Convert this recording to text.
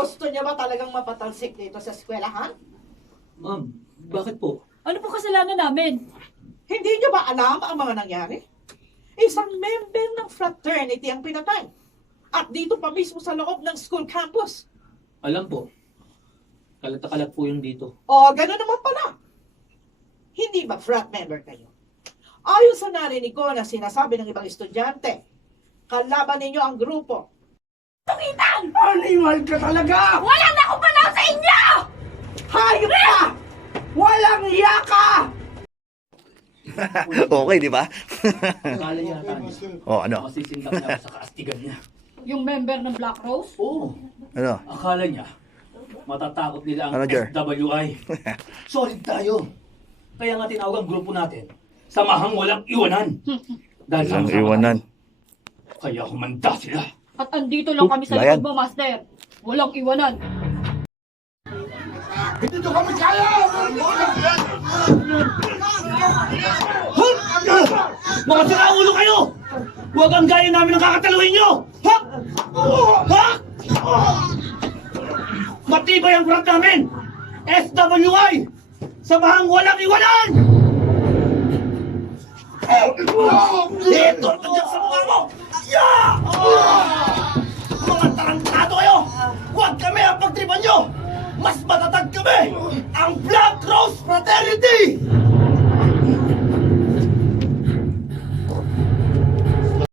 Gusto niya ba talagang mapatalsik dito sa eskwelahan? Ma'am, bakit po? Ano po kasalanan namin? Hindi niyo ba alam ang mga nangyari? Isang member ng fraternity ang pinatay. At dito pa mismo sa loob ng school campus. Alam po. Kalat po yung dito. O, gano'n naman pala. Hindi ba frat member kayo? Ayon sa narinig ko na sinasabi ng ibang estudyante, kalaban ninyo ang grupo. Tungitan! Animal ka talaga! Wala na akong panahon sa inyo! Hayop ka! Walang iya ka! Okay, di ba? Akala yata niya. Oh, ano? Masisindak niya ako sa kaastigan niya. Yung member ng Black Rose? Oo. Ano? Akala niya, matatakot nila ang Ano, Jer? SWI. Solid tayo. Kaya nga tinawag ang grupo natin, Samahang Walang Iwanan. Dahil Ang sama-sama iwanan. tayo. Kaya humanda sila. At andito lang kami sa Bayan. likod mo, Master. Walang iwanan. Mga siraulo kayo! Huwag ang gaya namin ang kakataluhin nyo! Ha? Ha? Matibay ang brand namin! SWI! Samahang Walang Iwanan! Dito! Nandiyan sa mukha mo! Yeah! Mga tarantado kayo!